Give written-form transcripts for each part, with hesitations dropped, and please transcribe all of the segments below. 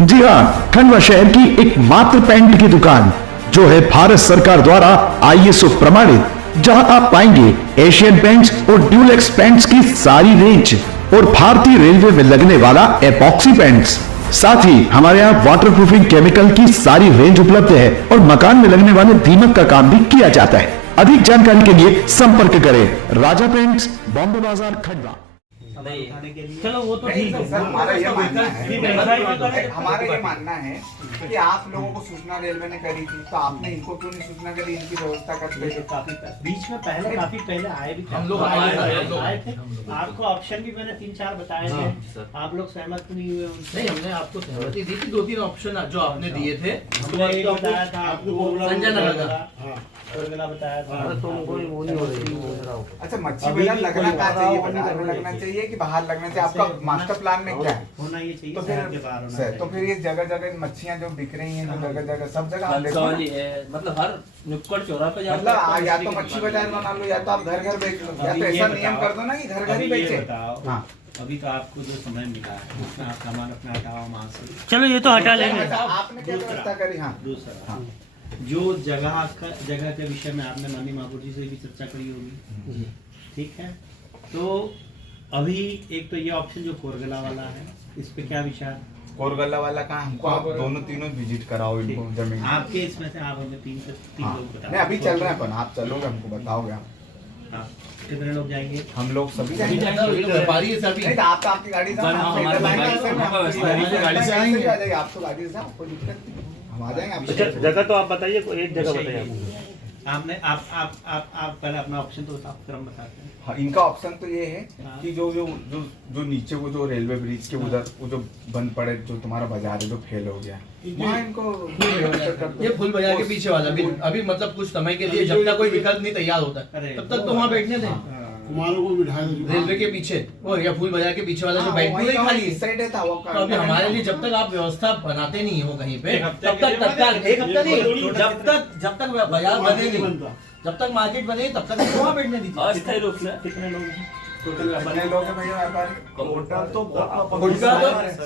जी हाँ, खंडवा शहर की एकमात्र पेंट की दुकान जो है भारत सरकार द्वारा ISO प्रमाणित, जहां आप पाएंगे एशियन पेंट्स और ड्यूलेक्स पेंट्स की सारी रेंज और भारतीय रेलवे में लगने वाला एपॉक्सी पेंट्स। साथ ही हमारे यहाँ वाटरप्रूफिंग केमिकल की सारी रेंज उपलब्ध है और मकान में लगने वाले दीमक का काम भी किया जाता है। अधिक जानकारी के लिए संपर्क करें राजा पेंट्स, बॉम्बे बाजार, खंडवा। चलो वो तो ठीक है सर, हमारा ये मानना है, हमारा ये है मानना है कि आप लोगों को सूचना रेलवे ने करी थी, तो आपने इनको क्यों नहीं सूचना करी, इनकी व्यवस्था करते थे? काफी बीच में काफी पहले आए भी थे। हम लोग आए थे। आपको ऑप्शन भी मैंने 3-4 बताए थे, आप लोग सहमत नहीं हुए उनसे। नहीं, हमने आपको सहमति दी थी, 2-3 ऑप्शन जो आपने दिए थे। हमने एक बताया था आपको, संजय नगर का कोरगला बताया था। अच्छा, मच्छी बाजार लगना कहाँ चाहिए? बाजार में लगना चाहिए कि बाहर लगना चाहिए? आपका मास्टर प्लान में क्या है? होना ये चाहिए तो शहर के फिर बाहर होना सर, तो चाहिए। फिर ये जगह जगह मच्छियाँ जो बिक रही हैं, जो जगह जगह सब जगह आप देखो ना। मतलब हर नुक्कड़ चौराहे पे मतलब या तो मच्छी बाजार बना लो, या तो आप घर घर बेच लो, या तो ऐसा नियम कर दो ना कि घर घर ही अभी ये बेचे। बताओ, हाँ, अभी तो आपको जो समय मिला है उसमें आप सामान अपना हटाओ वहाँ से। चलो ये तो हटा लेंगे। अच्छा, आपने क्या व्यवस्था करी? हाँ, दूसरा, हाँ, जो जगह के विषय में आपने माननीय महापौर जी से भी चर्चा करी होगी, ठीक है। तो अभी एक तो ये ऑप्शन जो कोरगला वाला है, इस पे क्या विचार? कोरगल्ला वाला कहाँ? हमको आप दोनों तीनों विजिट कराओ इनको जमीन। आपके इसमें से आप हमें 3 हाँ, लोग बताओ। नहीं अभी चल रहे हैं, अपन आप चलोगे, हमको बताओगे आप। हाँ, कितने लोग जाएंगे? हम लोग सभी व्यापारी है सभी। नहीं तो आप तो आपकी गाड़ी से, आप तो गाड़ी से आएंगे, आप तो गाड़ी से आओ, कोई दिक्कत नहीं, हम आ जाएंगे आपसे। जगह तो आप बताइए, एक जगह बताइए। आपने आप पहले अपना ऑप्शन तो बताओ, क्रम बताते हैं। हाँ, इनका ऑप्शन तो ये है हाँ। कि जो नीचे वो जो रेलवे ब्रिज के उधर वो जो बंद पड़े, जो तुम्हारा बाजार है जो फेल हो गया, वहाँ इनको ये फुल बाजार के पीछे वाला अभी मतलब कुछ समय के लिए जब तक कोई विकल्प नहीं तैयार होता अरे, तब तक तो वहाँ बैठने दें। कुमारों को बिठाया रेलवे के पीछे वो या फूल बाजार के पीछे वाला जो बैठने ही खाली है। साइड था वो। तो अभी हमारे लिए जब तक आप व्यवस्था बनाते नहीं हो कहीं पे, एक हफ्ते तब के तक लिए तत्काल एक हफ्ता नहीं, थोड़ी जब तक बाजार बने नहीं, जब तक मार्केट बने तब तक इसको वहाँ बैठने दीजिए। अस्थायी रूप से कितने लोग हैं? बने लोग हैं भैया व्यापारी, होटल तो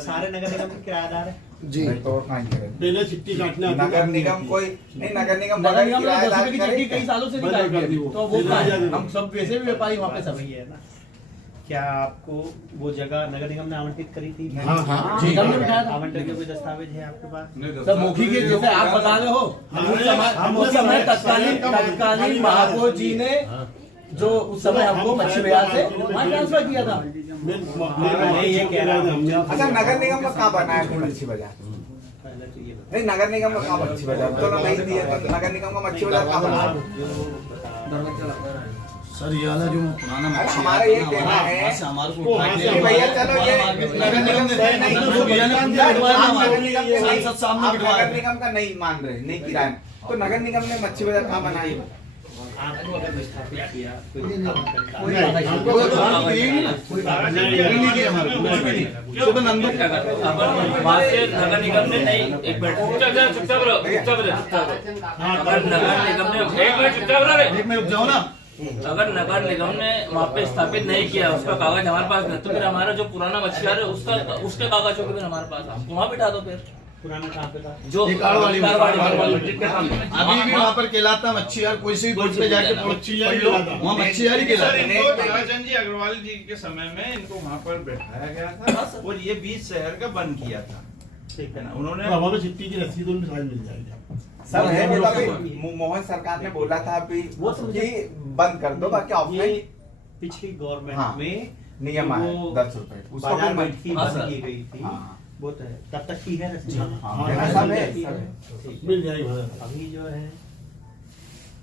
सारे नगर निगम के किराएदार हैं। जी, तो और कहाँ करें? पहले चिट्ठी काटने आते नगर निगम कोई नहीं, नगर निगम नगर निगम में 10 किराएदार रुपए की चिट्ठी कई सालों से नहीं बंद कर काटी दी है। वो। तो वो कहाँ है? हम सब वैसे भी व्यापारी वहाँ पे सब वही है ना। क्या आपको वो जगह नगर निगम ने आवंटित करी थी? हाँ, हाँ। जी, निगम ने बिठाया था। आवंटन के कोई दस्तावेज है आपके पास? सब मौखिक के जैसे आप बता रहे हो, उस समय तत्कालीन महापौर जी ने जो उस समय हमको मच्छी बाजार से वहाँ ट्रांसफर किया था। ये कह रहा हूँ। अच्छा, नगर निगम का कहाँ बना है मच्छी बाजार? पहले तो ये बताओ। नहीं, नगर निगम का कहाँ मच्छी बाजार? चलो नहीं दिए तो नगर निगम का मच्छी बाजार कहाँ बना? सर ये वाला जो पुराना अरे हमारा ये कहना है कि भैया चलो ये नगर निगम से नहीं, आप नगर निगम का नहीं मान रहे, नहीं किराया, तो नगर निगम ने मच्छी बाजार कहाँ बनाई? आपको अगर विस्थापित किया वहाँ से नगर निगम ने नहीं, एक मिनट चुपचाप रहो, अगर नगर निगम ने एक मिनट रुक जाओ ना। अगर नगर निगम ने वहाँ पे स्थापित नहीं किया, उसका कागज हमारे पास नहीं, तो फिर हमारा जो पुराना मछुआरा है उसके कागजों के फिर हमारे पास है, वहाँ बिठा दो फिर। पुराना कहाँ पे था? जो कारवाड़ी में, अभी भी वहाँ पर कहलाता मच्छीयार, कोई से भी बोर्ड पे जाके मच्छीयार वहाँ मच्छीयार ही कहलाता। इनको ताराचंद जी अग्रवाल जी के समय में इनको वहाँ पर बैठाया गया था और ये बीच शहर का बंद किया था, ठीक है ना। उन्होंने हमारे चिट्ठी की रसीद उनमें शायद मिल जाएगी आपको। सर है वो तो अभी मोहन सरकार ने बोला था अभी वो तो कि बंद कर दो, बाकी ये ऑफलाइन पिछली गवर्नमेंट हाँ, में नियम आया वो 10 रुपए, उसको बाजार कोई में फी हाँ, बंद सर। की गई थी। हाँ, वो तो है, तब तक की है रसीद? हाँ, सब है, सब है। ठीक है। मिल जाएगी। अभी जो है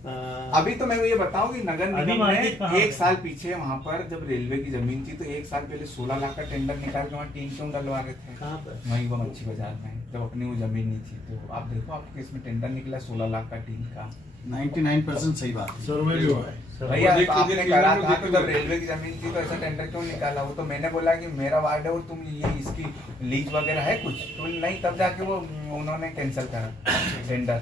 अभी तो मैं ये बताऊं कि नगर अभी निगम मार्केट ने कहाँ 1 है? साल पीछे वहाँ पर जब रेलवे की जमीन थी तो 1 साल पहले 16 लाख का टेंडर निकाल के वहाँ टीम क्यों डलवा रहे थे? कहाँ पर? वहीं वो मच्छी बाजार में, जब अपनी वो जमीन नहीं थी। तो आप देखो आपके इसमें टेंडर निकला 16 लाख का टीम का। 99% सही बात है। सर्वे भी हुआ है। भैया तो आपने करा था तो जब रेलवे की जमीन थी तो ऐसा टेंडर क्यों निकाला? वो तो मैंने बोला कि मेरा वार्ड है और तुम ये इसकी लीज वगैरह है कुछ तो नहीं, तब जाके वो उन्होंने कैंसिल करा टेंडर।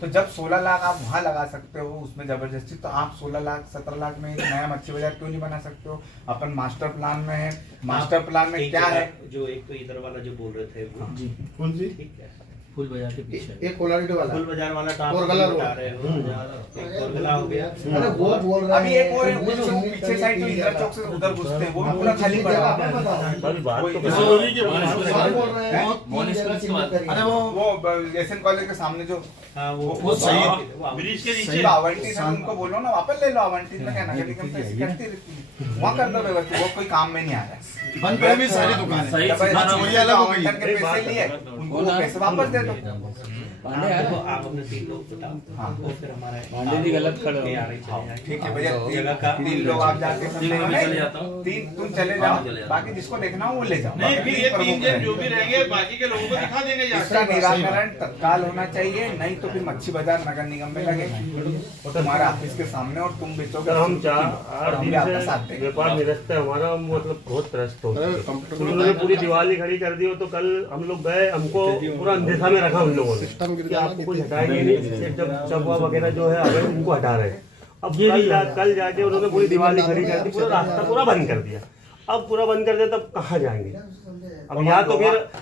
तो जब 16 लाख आप वहाँ लगा सकते हो उसमें जबरदस्ती, तो आप 16 लाख 17 लाख में एक नया मच्छी बाजार क्यों नहीं बना सकते हो? अपन मास्टर प्लान में है, मास्टर प्लान में क्या है? जो एक तो इधर वाला जो बोल रहे थे वो जी कौन सी? ठीक है, फुल बाजार के पीछे एक कोलारिटी वाला फुल बाजार वाला तो आप कोरगला रोड। बता रहे हो, एक कोरगला हो गया। अरे वो बोल रहा है अभी एक और है, वो जो पीछे साइड जो इंदिरा चौक से उधर घुसते हैं वो भी पूरा खाली पड़ा है। अरे वो एसएन कॉलेज के सामने जो हाँ वो सही ब्रिज के सही नीचे आवंटित है, उनको बोलो ना वापस ले लो आवंटित में, क्या नगर निगम पैसे करती रहती है, वहाँ कर दो व्यवस्थित, वो कोई काम में नहीं आ रहा है। बंद पे भी सारी दुकान सही है। जबरदस्ती अलग हो गई। आवंटन के पैसे लिए उनको वो पैसे वापस दे दो। आप अपने 3 लोग बताओ, हाँ। वो फिर हमारा गलत खड़े हो। ठीक है भैया, जगह का 3 लोग आप जाके मैं चले जाता हूँ। 3 तुम चले जाओ, बाकी जिसको देखना हो वो ले जाओ। नहीं, फिर ये 3 जन जो भी रहेंगे बाकी के लोगों को दिखा देंगे इसका जाकर। निराकरण तत्काल होना चाहिए, नहीं तो फिर मच्छी बाजार नगर निगम में लगेगा और तुम्हारा ऑफिस के सामने और तुम बेचोगे। सर हम और 8 हम भी दिन आपका से साथ देंगे। व्यापार निरस्त है हमारा, मतलब बहुत त्रस्त हो। अरे कंप्यूटर में उन्होंने पूरी दिवाली खड़ी कर दी हो, तो कल हम लोग गए, हमको पूरा अंधेरा में रखा उन लोगों ने सिस्टम गिर कि जाना, आपको कुछ हटाएंगे नहीं, सिर्फ जब चबुआ वगैरह जो है अगर उनको हटा रहे हैं। अब कल जाके उन्होंने पूरी दिवाली खड़ी कर दी, पूरा रास्ता पूरा बंद कर दिया। अब पूरा बंद कर दिया तब कहाँ जाएंगे? अब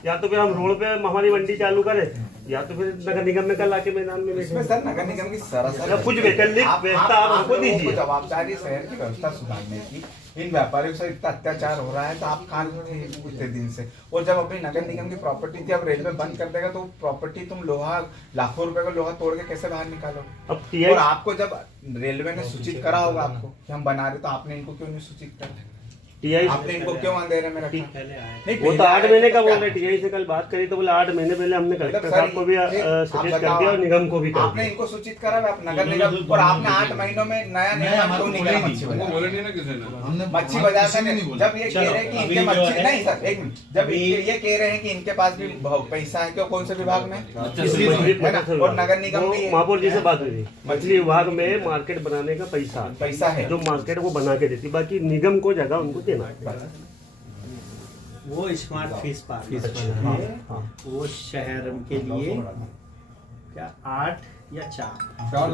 या तो फिर हम रोड पे हमारी मंडी चालू करें, या तो फिर नगर निगम में कल आके मैदान में इसमें सर नगर निगम की सरासर कुछ वैकल्पिक व्यवस्था आप हमको दीजिए। जवाबदारी शहर की व्यवस्था सुधारने की। इन व्यापारियों से इतना अत्याचार हो रहा है तो आप कहाँ थे इतने दिन से? और जब अपनी नगर निगम की प्रॉपर्टी थी, अब रेलवे बंद कर देगा तो प्रॉपर्टी तुम लोहा लाखों रुपए का लोहा तोड़ के कैसे बाहर निकालो? अब और आपको जब रेलवे ने सूचित करा होगा आपको कि हम बना रहे, तो आपने इनको क्यों नहीं सूचित करा? आपने इनको क्यों अंधेरे में रखा? पहले आए नहीं, वो तो 8 महीने का बोल रहे, टीआई से कल बात करी तो बोले 8 महीने पहले हमने कलेक्टर साहब को भी सजेस्ट कर दिया और निगम को भी कर आपने दिया। इनको सूचित करा आप नगर निगम, और आपने 8 महीनों में नया निर्माण क्यों नहीं करा मच्छी बाजार? बोले नहीं ना किसी ने। हमने मच्छी बाजार किसी ने में नहीं बोला। जब ये कह रहे हैं कि इनके मच्छी नहीं सर, एक मिनट, जब ये कह रहे हैं कि इनके पास भी पैसा है, क्यों कौन से विभाग में है ना? और नगर निगम भी महापौर जी से बात हुई थी, मछली विभाग में मार्केट बनाने का पैसा है जो मार्केट वो बना के देती, बाकी निगम को जगह उनको देना है। वो स्मार्ट फिश पार्क हाँ, है, हाँ। वो शहर के लिए क्या 8 या 4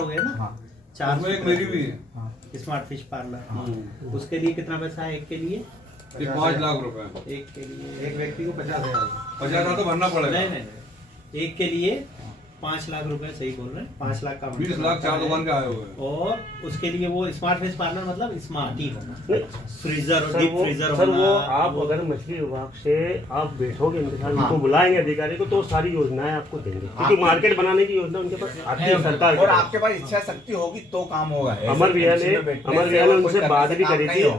हो गए ना? हाँ। 4 एक मेरी भी है। स्मार्ट फिश पार्लर, उसके लिए कितना पैसा है? एक के लिए ये 5 लाख रुपए। एक के लिए एक व्यक्ति को 50,000। 50,000 तो भरना पड़ेगा। नहीं, एक के लिए 5 लाख रुपए, सही बोल रहे हैं, 5 लाख का 20 लाख 4 दुकान के आए हुए हैं। और उसके लिए वो स्मार्ट फिश पार्लर मतलब स्मार्ट ही होना, फ्रीजर और सर डीप वो फ्रीजर सर होना। वो आप अगर मछली विभाग से आप बैठोगे इनके साथ, उनको बुलाएंगे अधिकारी को, तो सारी योजनाएं आपको देंगे, क्योंकि मार्केट बनाने की योजना उनके पास आती है सरकार और की। आपके पास इच्छा शक्ति होगी तो काम होगा। अमर भैया ने उनसे बात भी करी थी,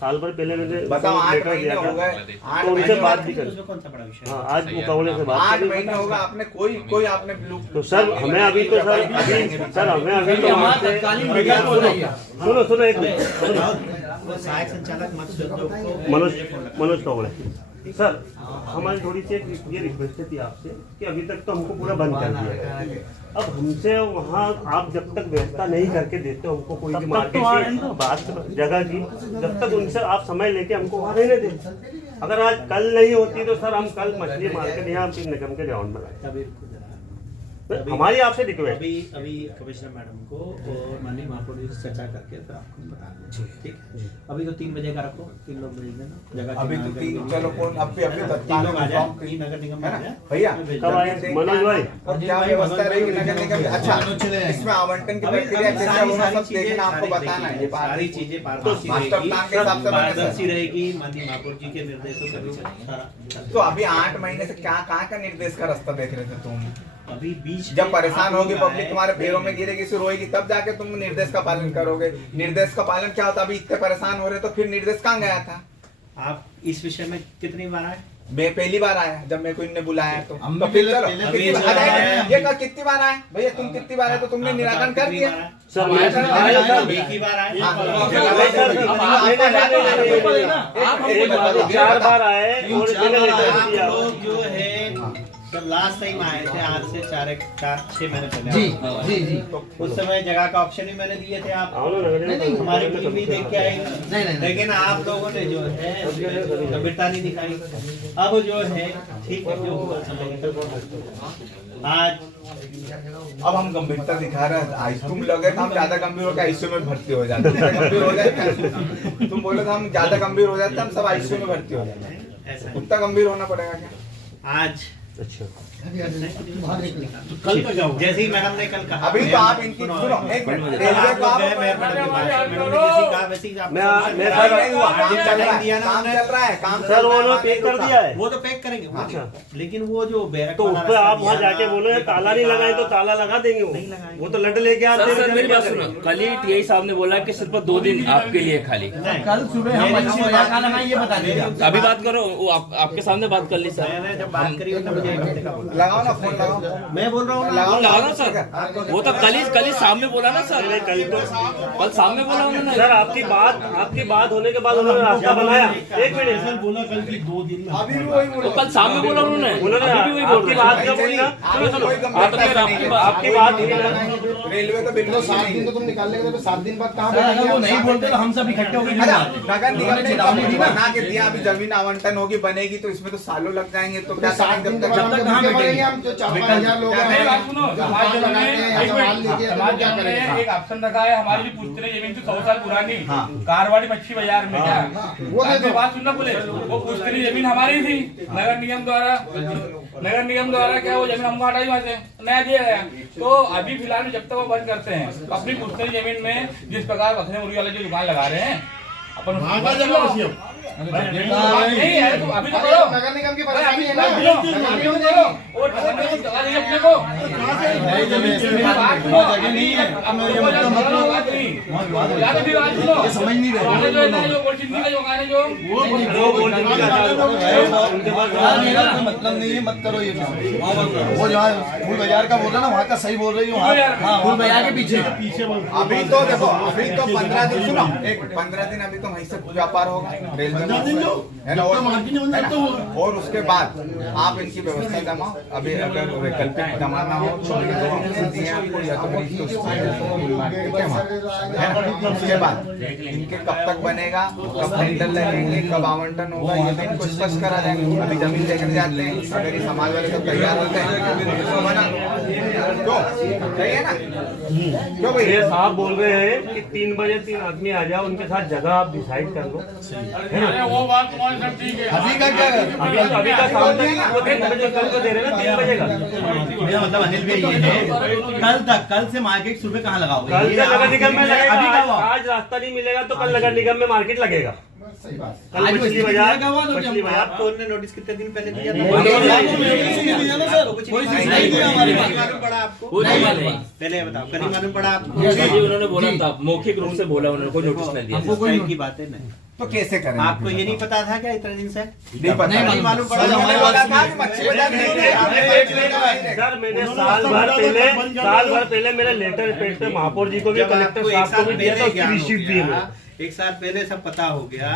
साल भर पहले मैंने बताओ, 8 लेटर महीने दिया हो था, गए, 8 तो उनसे महीने बात भी करी। उसमें कौन सा बड़ा विषय? हाँ, आज मुकाबले से बात 8 करी। महीने होगा, आपने कोई आपने तो सर हमें अभी तो सर हमें अभी तो वहाँ से सुनो एक मिनट, वो सहायक संचालक मत्स्य उद्योग को मनोज टोगड़े सर, हमारी थोड़ी सी ये रिक्वेस्ट थी आपसे कि अभी तक तो हमको पूरा बंद कर दिया है, अब हमसे वहाँ आप जब तक व्यवस्था नहीं करके देते हो हमको कोई भी मार्केट की बात जगह की, जब तक उनसे आप समय लेके हमको वहाँ रहने दें। अगर आज कल नहीं होती तो सर हम कल मछली मार्केट यहाँ निगम के ग्राउंड में लाए। हमारी आपसे रिक्वेस्ट। अभी कमिश्नर मैडम को और माननीय महापौर जी से चर्चा करके फिर आपको बता दें, ठीक है? अभी तो 3 बजे का रखो, 3 लोग भेज देना जगह। अभी तो 3 चलो कौन अभी तीन लोग आ जाए, 3 नगर निगम में आ जाए भैया। कब आए मनोज भाई? और क्या व्यवस्था रहेगी नगर निगम? अच्छा, इसमें आवंटन की प्रक्रिया कैसे होना सब देखना, आपको बताना है। ये सारी चीजें मास्टर प्लान के हिसाब से पारदर्शी रहेगी, माननीय महापौर जी के निर्देशों से भी सारा। तो अभी 8 महीने से क्या कहाँ का निर्देश का रास्ता देख रहे थे तुम? अभी बीच जब परेशान होगी पब्लिक, तुम्हारे पैरों में गिरेगी, शुरू होगी, तब जाके तुम निर्देश का पालन करोगे। निर्देश का पालन क्या होता? अभी इतने परेशान हो रहे तो फिर निर्देश कहाँ गया था? आप इस विषय में कितनी बार आए? मैं पहली बार आया, जब मेरे को इनने बुलाया तो हम फिर पहले- चलो, पहले- कितनी बार- पहले- अरे, ये कितनी बार आए भैया? तुम कितनी बार आए तो तुमने निराकरण कर दिया। सर एक ही बार आए। हाँ, एक बार 4 बार आए और आप लोग जो है जब लास्ट टाइम आए थे आज से 4-6 महीने पहले जी जी जी तो उस समय जगह का ऑप्शन भी मैंने दिए थे आप हमारी टीम भी देख के आई नहीं। लेकिन आप लोगों ने जो है गंभीरता नहीं दिखाई। अब जो है ठीक है जो हुआ समझ आज अब हम गंभीरता दिखा रहे हैं। आइस तुम लगे तो हम ज्यादा गंभीर होकर आईसीयू में भर्ती हो जाते हैं। गंभीर हो जाते तुम बोले तो हम ज्यादा गंभीर हो जाते हैं, हम सब आईसीयू में भर्ती हो जाते हैं। ऐसा उतना गंभीर होना पड़ेगा क्या? आज अच्छा कल का जाओ जैसे ही मैडम ने कल कहा अभी तो आप इनकी सुनो एक मिनट, रेलवे को आप काम चल रहा है काम सर वो लोग पे कर दिया है। वो तो पैक करेंगे अच्छा। लेकिन वो जो बैरक तो उस वाला पर रास्ता आप वहाँ दिया जाके ना, बोलो ये ताला नहीं लगाए तो ताला लगा देंगे वो तो लट लेके आते सर हैं। मेरी बात सुनो, कल ही टीआई साहब ने बोला कि सिर्फ 2 दिन आपके लिए खाली। कल सुबह हम मच्छी बाजार कहाँ लगाए ये बता दीजिए। अभी बात करो, वो आपके सामने बात कर ली सर। मैंने जब बात करी तो मुझे एक घंटे का बोला। लगाओ ना फोन लगाओ। मैं बोल रहा हूँ लगाओ फोन लगाओ ना सर, वो तो कल ही सामने बोला ना सर। कल सामने बोला उन्होंने। सर आपकी बात होने के बाद उन्होंने रास्ता बनाया। एक मिनट सर बोला कल की 2 दिन में अभी भी वही बोल तो कल सामने बोला उन्होंने अभी भी वही बोल आपकी रहे बात जब हुई ना आपकी बात हुई ना रेलवे तो बिल्कुल 7 दिन तो तुम निकालने के 7 दिन बाद कहाँ अगर वो नहीं बोलते तो हम सब इकट्ठे होकर नगर निगम ने चेतावनी दी बना के दिया। अभी जमीन आवंटन होगी बनेगी तो इसमें तो सालों लग जाएंगे। तो क्या 7 दिन जब तक कहाँ बैठेंगे हम जो 4-5 लोग हैं क्या करेंगे? एक ऑप्शन रखा है हमारी जो पुश्तैनी जमीन थी 100 साल पुरानी कारवाड़ी मच्छी बाजार में क्या वो दे दो। बात सुनना बोले वो पुश्तैनी जमीन हमारी थी। नगर निगम द्वारा क्या वो जमीन हमको हटाई वहाँ से नया दिया गया। तो अभी फिलहाल में जब तक वो बंद करते हैं तो अपनी पुश्तैनी जमीन में जिस प्रकार बखरे मुर्गी वाले जो दुकान लगा रहे हैं अपन नहीं है तो अभी तो करो। नगर निगम की परेशानी है ना। अपने को समझ नहीं मतलब नहीं है मत करो ये वो जहाँ फूल बाजार का बोल रहा ना वहाँ का सही बोल रही हूँ। फूल बाजार के पीछे अभी तो देखो अभी तो 15 दिन सुनो एक 15 दिन अभी तो वहीं से व्यापार होगा रेलवे है ना। और उसके बाद आप इनकी व्यवस्था जमाओ। अभी अगर वैकल्पिक जमाना हो तो आपको या तो उसके बाद इनके कब तक बनेगा, कब टेंडर लगेंगे, कब आवंटन होगा ये तो इनको स्पष्ट करा जाएंगे। अभी जमीन लेकर जाते हैं, अगर ये समाज वाले सब तैयार होते हैं तो बना क्यों सही है ना। क्यों भाई ये साहब बोल रहे हैं कि 3 बजे 3 आदमी आ जाओ उनके साथ जगह आप डिसाइड कर लो। वो बात तुम्हारी सब ठीक है। अभी का क्या अभी का काम था वो 3 बजे कल को दे रहे ना 3 बजे का। मेरा मतलब अनिल भाई ये है कल से मार्केट सुबह कहाँ लगाओगे? कल से नगर निगम में लगेगा। अभी का हुआ? आज रास्ता नहीं मिलेगा तो कल नगर निगम में मार्केट लगेगा। सही बात। कल आज मछली बाजार मछली बाजार आपको उन्होंने नोटिस कितने दिन पहले दिया था? कोई चीज नहीं दिया हमारे पास। मालूम पड़ा आपको? वो नहीं मालूम। पहले बताओ कल ही मालूम पड़ा आपको? जी उन्होंने बोला था, मौखिक रूप से बोला उन्होंने, कोई नोटिस नहीं हमको दिया। कोई की बातें नहीं। तो कैसे करें? आपको ये नहीं पता था क्या इतने दिन से? नहीं पता नहीं मालूम पड़ा। हमारे बोला था कि मच्छी बाजार नहीं है। सर मैंने साल भर पहले मेरे लेटर पेड पे महापौर जी को भी जब कलेक्टर आपको साहब को भी दिया था, उसकी ज्ञान रिसीप्ट दी है मुझे। एक साल पहले सब पता हो गया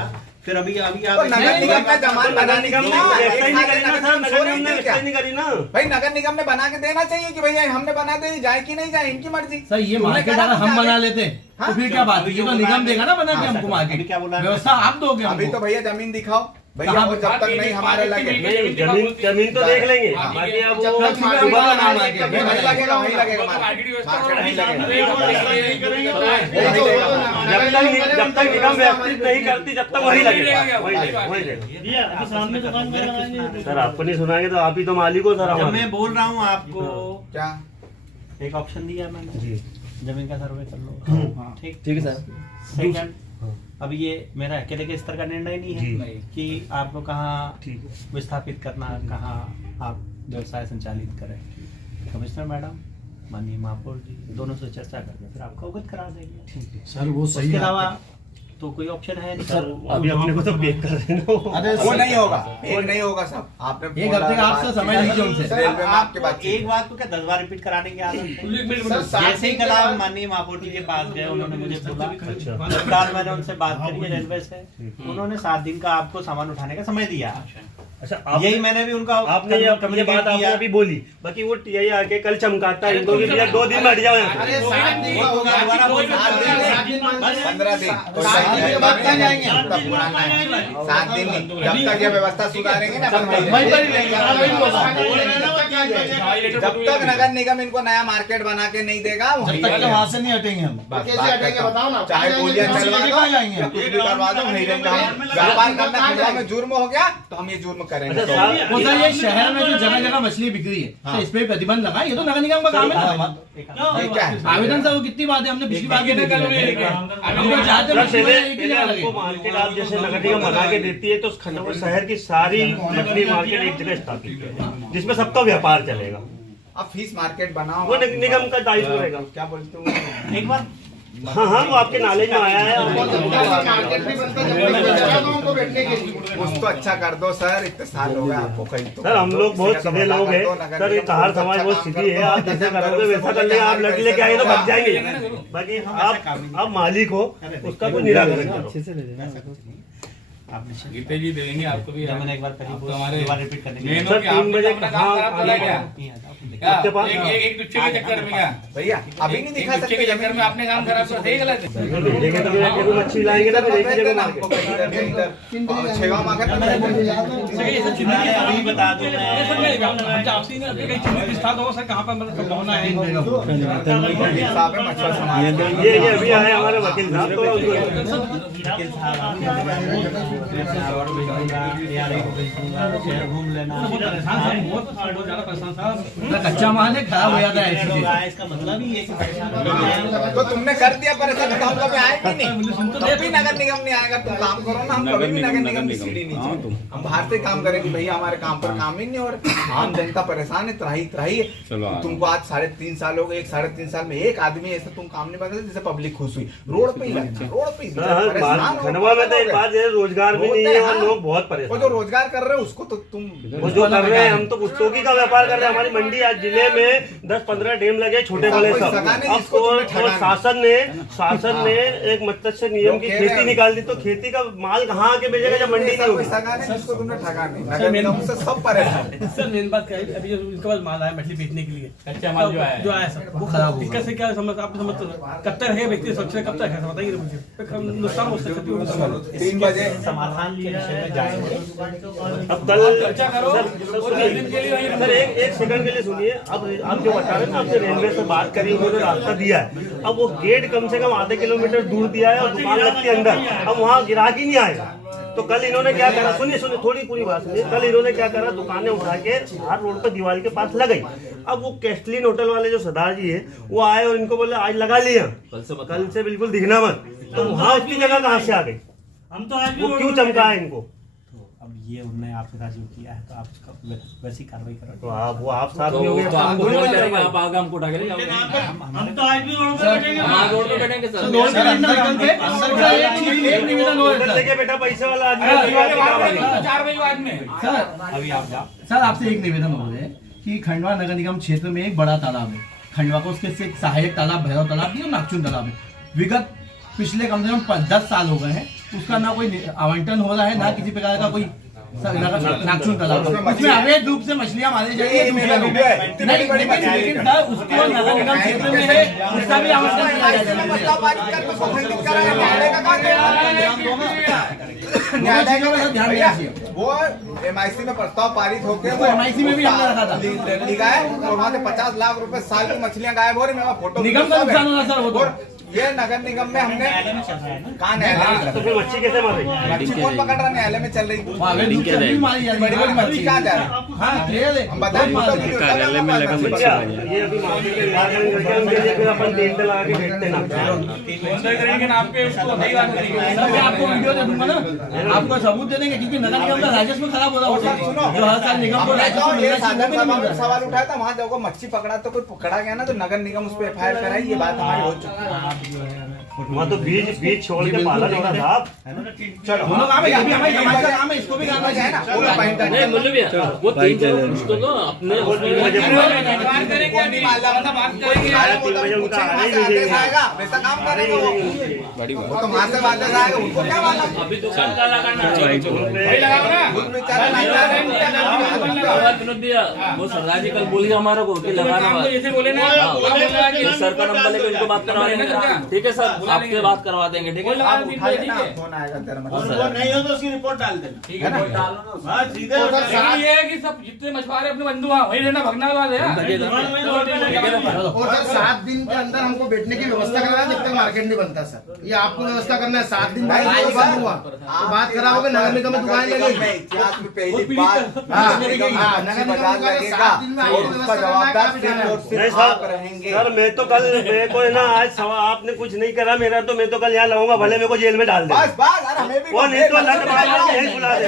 फिर अभी आप तो नगर निगम का जमान नगर बनाने निगम की ने ना, व्यवस्था ही एक नहीं साल करी ना नगर सर, निगम नगर छोड़ निगम ने नहीं व्यवस्था ही नहीं करी ना। भाई नगर निगम ने बना के देना चाहिए कि भैया हमने बना दे जाए कि नहीं जाए इनकी मर्जी। सर ये मार्केट अगर हम बना लेते तो फिर क्या बात है? ये तो निगम देगा ना बना के हमको मार्केट। क्या बोला? व्यवस्था आप दोगे अभी हमको। तो भैया जमीन दिखाओ भैया वो जब तक नहीं हमारे लगे नहीं जमीन तो देख लेंगे, बाकी अब वो वहीं लगेगा वहीं लगेगा मार्केट वहीं लगेगा। जब तक निगम व्यवस्थित नहीं करती जब तक वही लगेगा वही लगेगा। सर आपको नहीं सुनाएंगे तो आप ही तो मालिक हो सर जब हमारे। मैं बोल रहा हूँ आपको क्या एक ऑप्शन दिया मैंने जी जमीन का सर्वे कर लो। ठीक ठीक है सर। सेकंड अब ये मेरा अकेले के स्तर का निर्णय नहीं है कि आपको कहाँ विस्थापित करना, कहाँ आप व्यवसाय संचालित करें। कमिश्नर मैडम माननीय महापौर जी दोनों से चर्चा करके फिर आपको अवगत करा देंगे। सर वो सही उसके है। अलावा तो कोई ऑप्शन है नहीं सर अभी अपने को तो पेक कर रहे हैं ना। अरे वो नहीं होगा एक नहीं होगा सब आपने एक हफ्ते का आपसे समय लीजिए उनसे। रेलवे में आपके बात एक बात को क्या 10 बार रिपीट कराने की आदत है? सर, जैसे ही कल आप माननीय महापौर जी के पास गए उन्होंने मुझे बोला तत्काल मैंने उनसे बात करी है रेलवे से, उन्होंने 7 दिन का आपको सामान उठाने का समय दिया। अच्छा आप यही मैंने भी उनका आपने ये बात आपने अभी बोली, बाकी वो टीआई आके कल चमकाता है इनको कि भैया 2 दिन में हट जाओ यहाँ अरे से। 7 दिन का होगा, 15 दिन, तो 7 दिन के बाद कहाँ जाएंगे? आपका पुराना है 7 दिन नहीं, जब तक ये व्यवस्था सुधारेंगे ना वहीं पर ही रहेंगे। जब तक नगर निगम इनको नया मार्केट बना के नहीं देगा वहीं वहाँ से नहीं हटेंगे हम। कैसे हटेंगे बताओ ना? चाहे गोलियां चलवा दो या कुछ भी करवा दो, नहीं रहेंगे हम। व्यापार करना खिलवा में जुर्म हो गया तो हम ये जुर्म करेंगे। वो सर ये शहर में जो जगह जगह मछली बिक रही है तो इस पे प्रतिबंध लगा, ये तो नगर निगम का काम है ना। ये क्या है? आवेदन सर वो कितनी बात है, हमने पिछली बार भी देखी है। हम लोग चाहते हैं सर, मछली पहले एक ही जगह लगे। आपको मार्केट आप जैसे नगर निगम बना के देती है तो खंडवा शहर की सारी मछली मार्केट एक जगह स्थापित है जिसमें सबका व्यापार चलेगा। अब फीस मार्केट बनाओ, वो निगम का दायित्व रहेगा। क्या बोलते हो? एक बार हाँ हाँ, वो आपके नॉलेज में आया है। कुछ तो अच्छा कर दो सर, इतने साल हो गए आपको कहीं तो। सर हम लोग बहुत सीधे लोग हैं सर, ये कहार समाज बहुत सीधी है। आप जैसा करोगे वैसा कर लेंगे, आप लड़के लेके आए तो बच जाएंगे। बाकी आप मालिक हो, उसका कोई निराकरण करो। गीते जी देंगे आपको भी। मैंने एक बार पहले तो हमारे दोबारा रिपीट करने के मेन लिए हो कि आपने जो अपना काम खराब चला क्या? आपके पास एक दुच्छे के चक्कर में क्या? भैया अभी नहीं दिखा दुच्छे के सकते चक्कर में आपने काम खराब किया, सही गलत है? भेजेंगे तो फिर कोई मच्छी लाएंगे ना, फिर एक ही जगह हमको मार्केट। कहीं इधर इधर छेगांव मार्केट में अभी बता दूं साहब है मछुआरा समाज ये अभी आए हमारे वकील साहब, तो घूम लेना कच्चा माल है, खराब हो जाता है ऐसे। इसका मतलब ही है तो तुमने कर दिया परेशान, तो हम कभी आएंगे नहीं। कभी नगर निगम नहीं आएगा, तुम काम करो ना। हम कभी भी नगर निगम की सीढ़ी नहीं चाहिए, हम बाहर से काम करेंगे। भैया हमारे काम पर काम ही नहीं हो रहा, आम जनता परेशान है, त्राही त्राही है। तुमको आज 3.5 साल हो गए, 3.5 साल में एक आदमी ऐसा तुम काम नहीं बदले जिससे पब्लिक खुश हुई। रोड पे ही लगता, रोड पे ही परेशान हो। खंडवा में तो एक बात है, रोजगार भी नहीं है और लोग बहुत वो परेशान। जो रोजगार कर रहे हो उसको तो तुम वो जो कर रहे हैं, हम तो पुस्तकों का व्यापार कर रहे हैं। हमारी मंडी आज जिले में 10-15 डैम लगे, छोटे बड़े सब। अब तो शासन ने एक मत्स्य नियम की खेती निकाल दी, तो खेती का माल कहाँ आके बेचेगा जब मंडी नहीं होगी? जिसको तुमने ठगा नहीं, नगर निगम से सब परेशान है। सर मेन बात क्या है, अभी जो इनके पास माल आया मछली बेचने के लिए, कच्चा माल जो आया सर वो खराब होगा। दिक्कत से क्या समझ आप समझ कब तक रहे व्यक्ति सुरक्षित, कब तक है बताइए मुझे। नुकसान हो सकता है। 3 बजे समाधान के विषय में जाएंगे। अब कल चर्चा करो और 10 दिन के लिए वहीं सर एक सेकंड के लिए सुनिए। अब आप जो बता रहे हैं ना, आपसे रेलवे से बात करी, उन्होंने रास्ता दिया है। अब वो गेट कम से कम आधे किलोमीटर दूर दिया है और दुकान लगती है अंदर। अब वहाँ ग्राहक ही नहीं आएगा। तो कल इन्होंने क्या करा, सुनिए थोड़ी पूरी बात सुनिए। कल इन्होंने क्या करा, दुकानें उठा के हर रोड पर दीवार के पास लगाई। अब वो कैस्टलिन होटल वाले जो सरदार जी है वो आए और इनको बोले आज लगा लिया, कल से बिल्कुल दिखना मत। तो वहाँ उसकी जगह कहाँ से आ गई? हम तो आज वो क्यों चमका है इनको? अब ये उन्होंने आपके साथ जो किया है तो आप उसका वैसी कार्रवाई करो। तो वो आप साथ में हो गए, तो आपको रोड करेंगे, आप आगे हमको उठा के ले जाओगे। हम तो आज भी रोड पर बैठेंगे। हाँ, रोड पे बैठेंगे सर। लेके बेटा पैसे वाला आदमी 4 बजे बाद में अभी आप जाओ। सर आपसे एक निवेदन हो रहा है कि खंडवा नगर निगम क्षेत्र में एक बड़ा तालाब है खंडवा को, उसके से एक सहायक तालाब भैरव तालाब भी और नागचुन तालाब है। विगत पिछले कम से कम 10 साल हो गए हैं, उसका ना कोई आवंटन हो रहा है, ना किसी प्रकार का कोई नागचुन तालाब, उसमें अवैध रूप से मछलियां मारी जा रही है। लेकिन सर उसको नगर निगम क्षेत्र में है, उसका भी आवंटन किया जाए। वो MIC में प्रस्ताव पारित होके वो MIC में भी हमने रखा था, लिखा है और वहाँ से 50 लाख रुपए साल की मछलियां गायब हो रही। मेरा फोटो निगम का नुकसान होना सर। वो तो ये नगर निगम में हमने कहा न्यायालय तो फिर मच्छी कैसे मारे? मच्छी कौन पकड़ रहा? न्यायालय में चल रही थी। अवैध रूप से भी मारी जा रही है, बड़ी बड़ी मछली कहाँ जा रही है? हाँ क्लियर है। हम बताएं कार्यालय में लगा ये अभी मार्केट में निराकरण करके उनके लिए फिर अपन तेल लगा के बेचते ना। अंदर करेंगे ना आपके उसको सही बात करेंगे। मैं आपको वीडियो दे दूंगा ना, आपको सबूत दे देंगे, क्योंकि नगर निगम का राजस्व खराब हो रहा होता है। जो हर साल निगम को राजस्व मिलता है, वो भी नहीं मिल रहा। सवाल उठाया था, वहाँ जब मच्छी पकड़ा तो कोई पकड़ा गया ना, तो नगर निगम उस पर FIR कराई। ये बात हमारी हो चुकी है। वहाँ तो बीज छोड़ के पाला नहीं था साहब। चलो दोनों काम है, ये भी हमारे समाज का काम है, इसको भी करना है ना। चाहिए। वो पॉइंट है। नहीं मुल्लू भैया, वो 3 जगह कुछ तो दो अपने बात करेंगे अभी, बात करेंगे। 3 बजे उनका आने आदेश आएगा, वैसा काम करेंगे वो। वो तो वहाँ से वापस आएगा, उनको क्या मालूम? अभी दुकान का ज्यादा करना वही लगाओ ना। विनोद भैया वो सरदार जी कल बोल गया हमारा को कि लगाना काम तो मत। जैसे बोले ना, बोला कि सर का नंबर लेके उनको बात करवा देंगे। ठीक है सर, आपसे बात करवा देंगे। ठीक है, आप उठा लेना, फोन आएगा तेरा मतलब। वो नहीं हो तो उसकी रिपोर्ट डाल देना। ठीक है, रिपोर्ट डाल लो ना। हाँ, सीधे और सर ये है कि सब जितने मछुआरे अपने बंधु हैं वही रहना, भगना बात है। और सर 7 दिन के अंदर हमको बैठने की व्यवस्था करना है, जब तक मार्केट नहीं बनता सर। ये आपको व्यवस्था करना है। 7 दिन बाद बंद हुआ तो बात कराओगे, नगर निगम में दुकान लगेगी। इतिहास में पहली बार नगर निगम बाजार लगेगा और उसका जवाबदार सिर्फ और नहीं सिर्फ आप रहेंगे। सर मैं तो कल मेरे को है ना आज आपने कुछ नहीं करा मेरा, तो मैं तो कल यहाँ लाऊंगा, भले मेरे को जेल में डाल दे। बस बस, अरे हमें भी वो नहीं तो लट मार के यहीं बुला दे।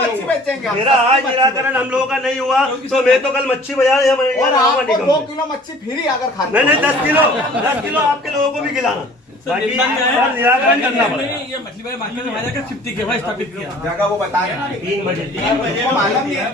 मच्छी बेचेंगे हम। मेरा आज निराकरण हम लोगों का नहीं हुआ तो मैं तो कल मच्छी बाजार यहाँ और लाऊंगा आपको निगम 2 में। किलो मच्छी फ्री अगर खाते नहीं 10 किलो आपके लोगों को भी खिलाना। बाकी सर निराकरण करना पड़ेगा। ये मछली भाई मार्केट में जाकर चिप्ती के भाई स्थापित किया। जगह वो बताए ना 3 बजे वो मालूम नहीं है।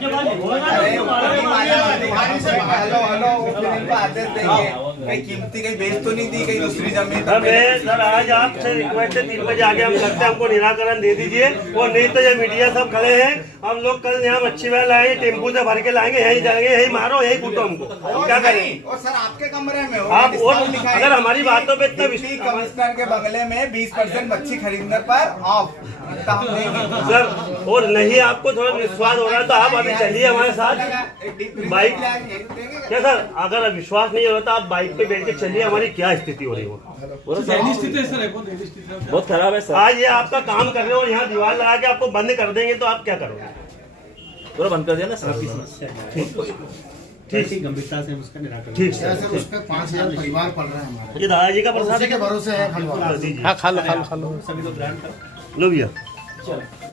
अरे ऊपरी माला दुकान से हेलो हेलो फिर इनको आदेश देंगे कहीं कीमती कहीं बेच तो नहीं दी, कहीं दूसरी जमीन सर मैं सर आज आपसे रिक्वेस्ट है 3 बजे आगे हम करते हैं, हमको निराकरण दे दीजिए। और नहीं तो ये मीडिया सब खड़े हैं, हम लोग कल यहाँ मच्छी वाले लाएंगे, टेम्पू से भर के लाएंगे, यहीं जाएंगे, यहीं मारो, यहीं कूटो हमको। क्या करें? और सर आपके कमरे में हो आप और अगर हमारी बातों पे इतना डिप्टी कमिश्नर के बंगले में 20% मच्छी खरीदने पर ऑफ सर, और नहीं आपको थोड़ा विश्वास हो रहा है तो आप अभी चलिए हमारे साथ बाइक। क्या सर, अगर विश्वास नहीं हो रहा तो आप बाइक पे बैठ के चलिए, हमारी क्या स्थिति हो रही है बहुत खराब है सर। आज ये आपका काम कर रहे हो और यहाँ दीवार लगा के आपको बंद कर देंगे तो आप क्या करोगे? पूरा बंद कर दिया ना सर। ठीक, गंभीरता से हम उसका निराकरण ठीक सर उस पे 5000 परिवार पल रहा है हमारे, ये दादाजी का प्रसाद उसी के भरोसे है खंडवा। दीजिए। सभी को ग्रहण करो। लो भैया।